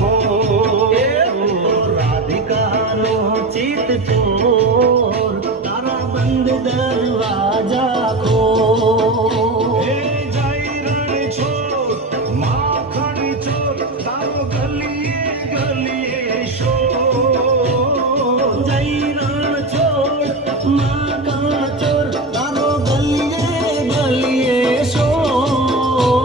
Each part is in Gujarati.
ખો રાધિકાનો ચિત ચોર તારા બંધ દરવાજા ખો એ જય રણ છોડ માખણ ચોર તારો ગલીએ ગલીએ શોર જય રણ છોડ માખણ ચોર તારો ગલીએ ગલીએ શોર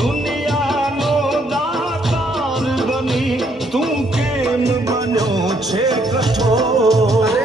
દુનિયાનો દાતાર બની તું કેમ બન્યો છે કઠોર